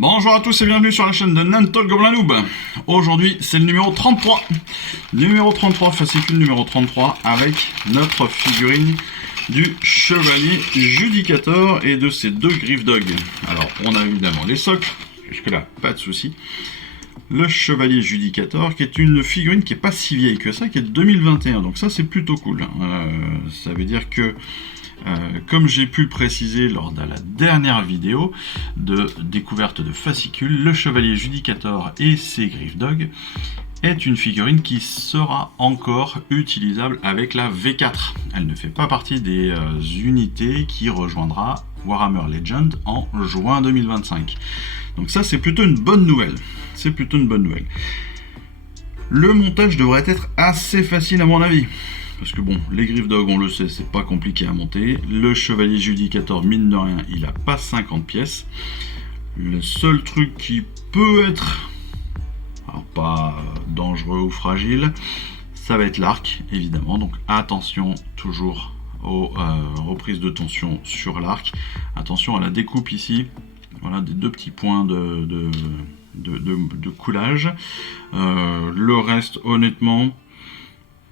Bonjour à tous et bienvenue sur la chaîne de Nanto le Gobelin Noob. Aujourd'hui c'est le numéro 33. Numéro 33, fascicule numéro 33 avec notre figurine du Chevalier Judicator et de ses deux Griff Dog. Alors on a évidemment les socles, jusque là pas de souci. Le Chevalier Judicator qui est une figurine qui est pas si vieille que ça, qui est de 2021, donc ça c'est plutôt cool. Ça veut dire que comme j'ai pu le préciser lors de la dernière vidéo de découverte de fascicules, le Chevalier Judicator et ses Griff Dog est une figurine qui sera encore utilisable avec la V4. Elle ne fait pas partie des unités qui rejoindra Warhammer Legend en juin 2025. Donc ça c'est plutôt une bonne nouvelle. C'est plutôt une bonne nouvelle. Le montage devrait être assez facile à mon avis. Parce que bon, les Griff Dog, on le sait, c'est pas compliqué à monter. Le Chevalier Judicator, mine de rien, il a pas 50 pièces. Le seul truc qui peut être, alors pas dangereux ou fragile, ça va être l'arc, évidemment. Donc attention toujours aux reprises de tension sur l'arc. Attention à la découpe ici. Voilà, des deux petits points de coulage. Le reste, honnêtement,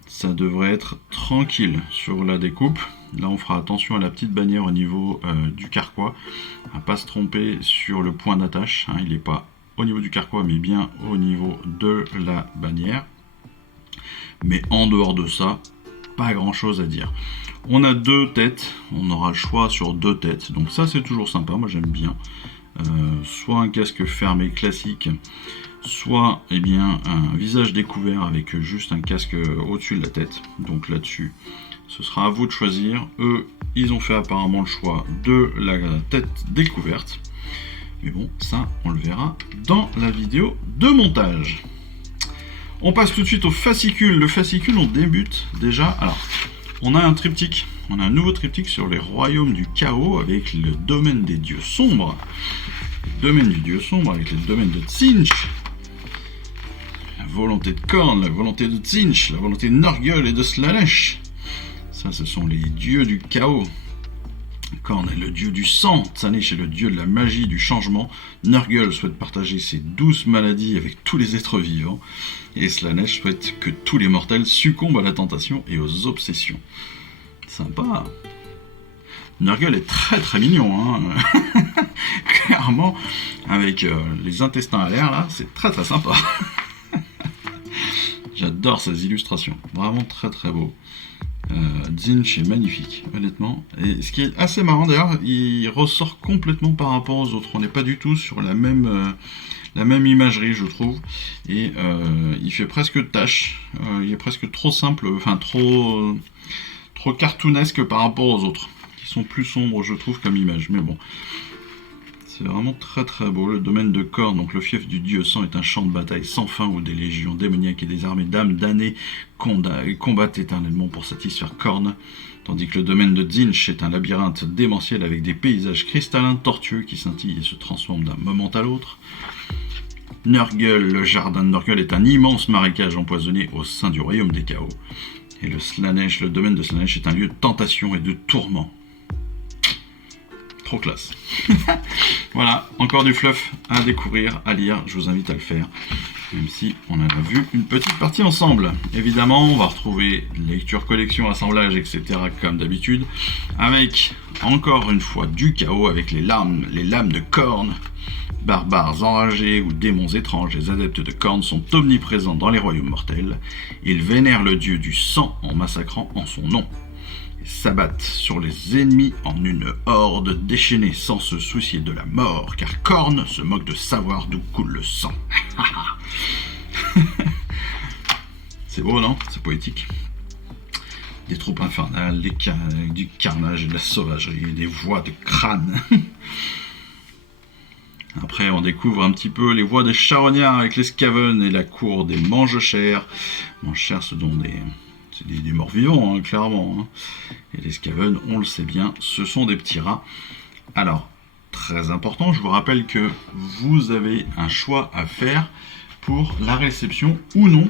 ça devrait être tranquille sur la découpe. Là, on fera attention à la petite bannière au niveau du carquois, à pas se tromper sur le point d'attache. Hein, il n'est pas au niveau du carquois, mais bien au niveau de la bannière. Mais en dehors de ça, pas grand-chose à dire. On a deux têtes, on aura le choix sur deux têtes, donc ça c'est toujours sympa, moi j'aime bien. Soit un casque fermé classique, soit eh bien, un visage découvert avec juste un casque au-dessus de la tête. Donc là-dessus, ce sera à vous de choisir. Eux, ils ont fait apparemment le choix de la tête découverte. Mais bon, ça, on le verra dans la vidéo de montage. On passe tout de suite au fascicule. Le fascicule, on débute déjà. Alors, on a un triptyque. On a un nouveau triptyque sur les royaumes du chaos avec le domaine des dieux sombres. Le domaine du dieu sombre avec le domaine de Tzeentch. La volonté de Khorne, la volonté de Tzeentch, la volonté de Nurgle et de Slaanesh. Ça, ce sont les dieux du chaos. Khorne est le dieu du sang, Slaanesh est le dieu de la magie, du changement. Nurgle souhaite partager ses douces maladies avec tous les êtres vivants. Et Slaanesh souhaite que tous les mortels succombent à la tentation et aux obsessions. Sympa. Nurgle est très très mignon, hein. Clairement, avec les intestins à l'air là, c'est très très sympa. J'adore ces illustrations, vraiment très très beau. Tzeentch est magnifique, honnêtement. Et ce qui est assez marrant d'ailleurs, il ressort complètement par rapport aux autres. On n'est pas du tout sur la même imagerie, je trouve. Et il fait presque tâche. Il est presque trop simple, enfin trop cartoonesque par rapport aux autres, qui sont plus sombres, je trouve, comme image. Mais bon, c'est vraiment très très beau. Le domaine de Khorne, donc le fief du dieu sang, est un champ de bataille sans fin où des légions démoniaques et des armées d'âmes damnées combattent éternellement pour satisfaire Khorne, tandis que le domaine de Tzeentch est un labyrinthe démentiel avec des paysages cristallins tortueux qui scintillent et se transforment d'un moment à l'autre. Nurgle, le jardin de Nurgle, est un immense marécage empoisonné au sein du royaume des chaos. Et le Slaanesh, le domaine de Slaanesh, est un lieu de tentation et de tourment. Trop classe. Voilà, encore du fluff à découvrir, à lire, je vous invite à le faire. Même si on en a vu une petite partie ensemble. Évidemment, on va retrouver lecture, collection, assemblage, etc. comme d'habitude. Avec, encore une fois, du chaos avec les lames de Khorne. Barbares enragés ou démons étranges, les adeptes de Khorne sont omniprésents dans les royaumes mortels. Ils vénèrent le dieu du sang en massacrant en son nom. Ils s'abattent sur les ennemis en une horde déchaînée sans se soucier de la mort, car Khorne se moque de savoir d'où coule le sang. C'est beau, non? C'est poétique. Des troupes infernales, du carnage et de la sauvagerie, des voix de crâne. Après, on découvre un petit peu les voies des charognards avec les Skaven et la cour des mange-chers. Mange-chers, ce dont des morts-vivants, hein, clairement. Hein. Et les Skaven, on le sait bien, ce sont des petits rats. Alors, très important, je vous rappelle que vous avez un choix à faire pour la réception ou non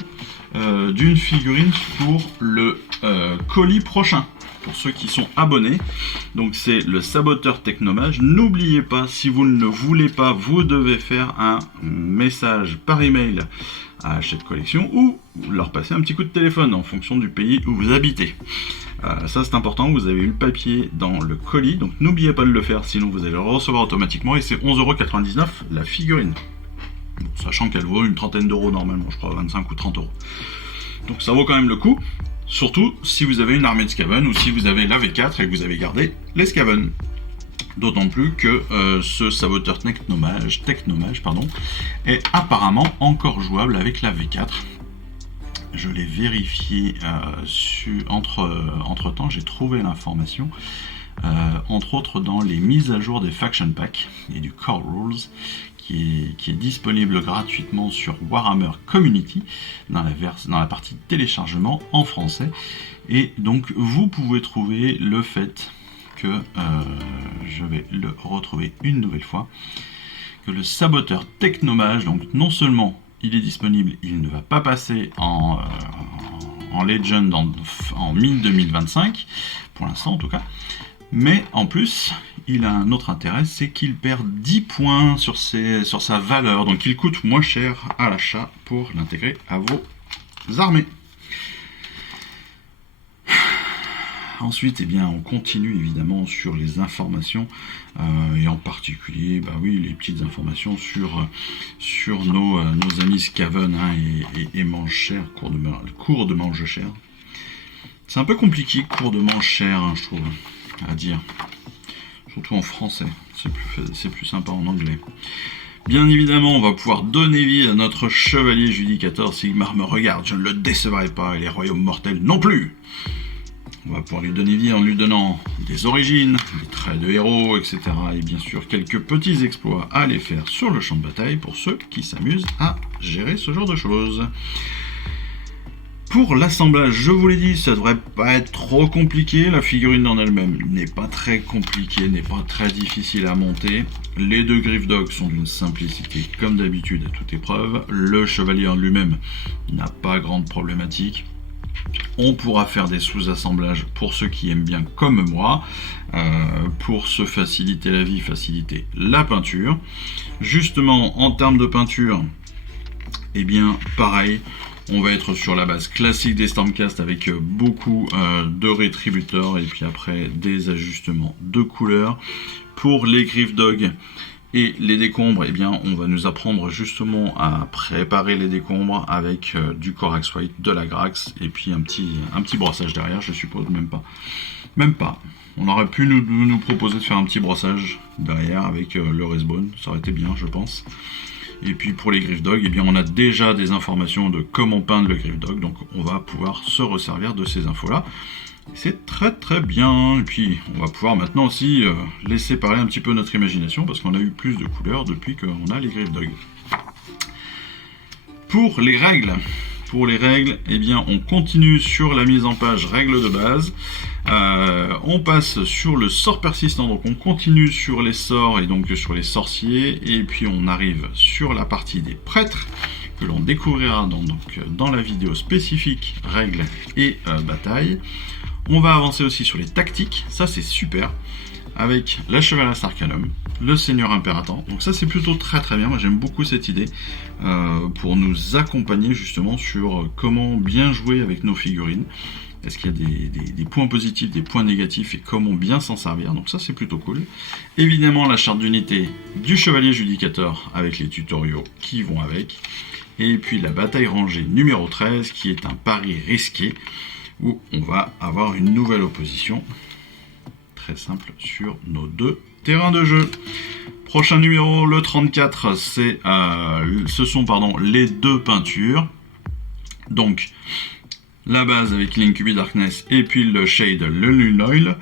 d'une figurine pour le colis prochain. pour ceux qui sont abonnés. Donc c'est le Saboteur Technomage. N'oubliez pas, si vous ne le voulez pas, vous devez faire un message par email à Hachette Collection ou leur passer un petit coup de téléphone en fonction du pays où vous habitez. Ça c'est important, vous avez eu le papier dans le colis, donc n'oubliez pas de le faire, sinon vous allez le recevoir automatiquement, et c'est 11,99€ la figurine. Bon, sachant qu'elle vaut une trentaine d'euros normalement, je crois 25 ou 30 euros. Donc ça vaut quand même le coup, surtout si vous avez une armée de Skaven ou si vous avez la V4 et que vous avez gardé les Skaven. D'autant plus que ce Saboteur Technomage est apparemment encore jouable avec la V4. Je l'ai vérifié entre temps, j'ai trouvé l'information, entre autres dans les mises à jour des Faction Pack et du Core Rules, qui est disponible gratuitement sur Warhammer Community, dans la partie téléchargement en français. Et donc vous pouvez trouver le fait que, je vais le retrouver une nouvelle fois, que le Saboteur Technomage, donc non seulement il est disponible, il ne va pas passer en Legend en mi-2025, pour l'instant en tout cas, mais en plus, il a un autre intérêt, c'est qu'il perd 10 points sur sa valeur, donc il coûte moins cher à l'achat pour l'intégrer à vos armées. Ensuite, eh bien, on continue évidemment sur les informations, et en particulier, bah oui, les petites informations sur nos amis Skaven, hein, et manche chair, cours de manche chair. C'est un peu compliqué, cours de manche chair, hein, je trouve, à dire. Surtout en français, c'est plus sympa en anglais. Bien évidemment, on va pouvoir donner vie à notre chevalier judicateur. Sigmar me regarde, je ne le décevrai pas, et les royaumes mortels non plus. On va pouvoir lui donner vie en lui donnant des origines, des traits de héros, etc. Et bien sûr, quelques petits exploits à aller faire sur le champ de bataille pour ceux qui s'amusent à gérer ce genre de choses. Pour l'assemblage, je vous l'ai dit, ça devrait pas être trop compliqué. La figurine en elle-même n'est pas très compliquée, n'est pas très difficile à monter. Les deux Griffdog sont d'une simplicité comme d'habitude à toute épreuve. Le chevalier en lui-même n'a pas grande problématique. On pourra faire des sous-assemblages pour ceux qui aiment bien comme moi, pour se faciliter la vie, faciliter la peinture. Justement, en termes de peinture, eh bien, pareil, on va être sur la base classique des Stormcast avec beaucoup de rétributeurs et puis après des ajustements de couleurs. Pour les Griffdog et les décombres, eh bien, on va nous apprendre justement à préparer les décombres avec du Corax White, de la Grax et puis un petit brossage derrière, je suppose, même pas. On aurait pu nous proposer de faire un petit brossage derrière avec le Respawn, ça aurait été bien, je pense. Et puis pour les Griffdog, eh bien, on a déjà des informations de comment peindre le Griffdog, donc on va pouvoir se resservir de ces infos-là. C'est très très bien, et puis on va pouvoir maintenant aussi laisser parler un petit peu notre imagination, parce qu'on a eu plus de couleurs depuis qu'on a les Griffdog. Pour les règles, eh bien, on continue sur la mise en page règles de base. On passe sur le sort persistant, donc on continue sur les sorts et donc sur les sorciers, et puis on arrive sur la partie des prêtres, que l'on découvrira dans la vidéo spécifique règles et bataille. On va avancer aussi sur les tactiques, ça c'est super, avec la Chevalasse Arcanum, le Seigneur Impérator. Donc ça c'est plutôt très très bien, moi j'aime beaucoup cette idée, pour nous accompagner justement sur comment bien jouer avec nos figurines. Est-ce qu'il y a des points positifs, des points négatifs et comment bien s'en servir, donc ça c'est plutôt cool. Évidemment la charte d'unité du Chevalier Judicateur avec les tutoriaux qui vont avec. Et puis la bataille rangée numéro 13 qui est un pari risqué, où on va avoir une nouvelle opposition très simple sur nos deux terrains de jeu. Prochain numéro, le 34, ce sont les deux peintures. Donc la base avec l'Incubi Darkness et puis le shade, le Lunoil,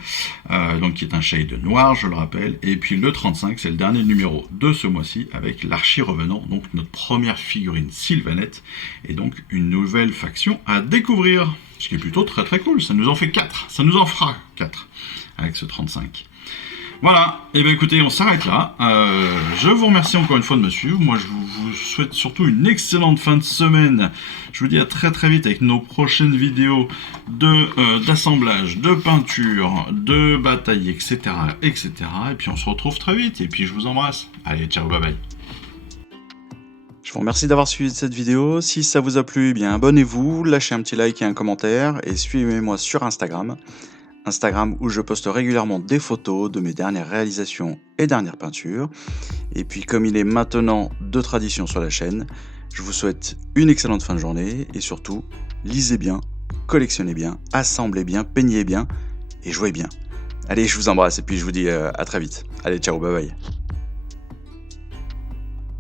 donc qui est un shade noir, je le rappelle. Et puis le 35, c'est le dernier numéro de ce mois-ci avec l'Archi-Revenant, donc notre première figurine Sylvanette, et donc une nouvelle faction à découvrir. Ce qui est plutôt très très cool, ça nous en fait 4, ça nous en fera 4 avec ce 35. Voilà, et bien écoutez, on s'arrête là. Je vous remercie encore une fois de me suivre. Moi, je vous souhaite surtout une excellente fin de semaine. Je vous dis à très très vite avec nos prochaines vidéos d'assemblage, de peinture, de bataille, etc., etc. Et puis on se retrouve très vite. Et puis je vous embrasse. Allez, ciao, bye bye. Je vous remercie d'avoir suivi cette vidéo. Si ça vous a plu, eh bien abonnez-vous, lâchez un petit like et un commentaire et suivez-moi sur Instagram. Instagram où je poste régulièrement des photos de mes dernières réalisations et dernières peintures. Et puis comme il est maintenant de tradition sur la chaîne, je vous souhaite une excellente fin de journée et surtout, lisez bien, collectionnez bien, assemblez bien, peignez bien et jouez bien. Allez, je vous embrasse et puis je vous dis à très vite. Allez, ciao, bye bye.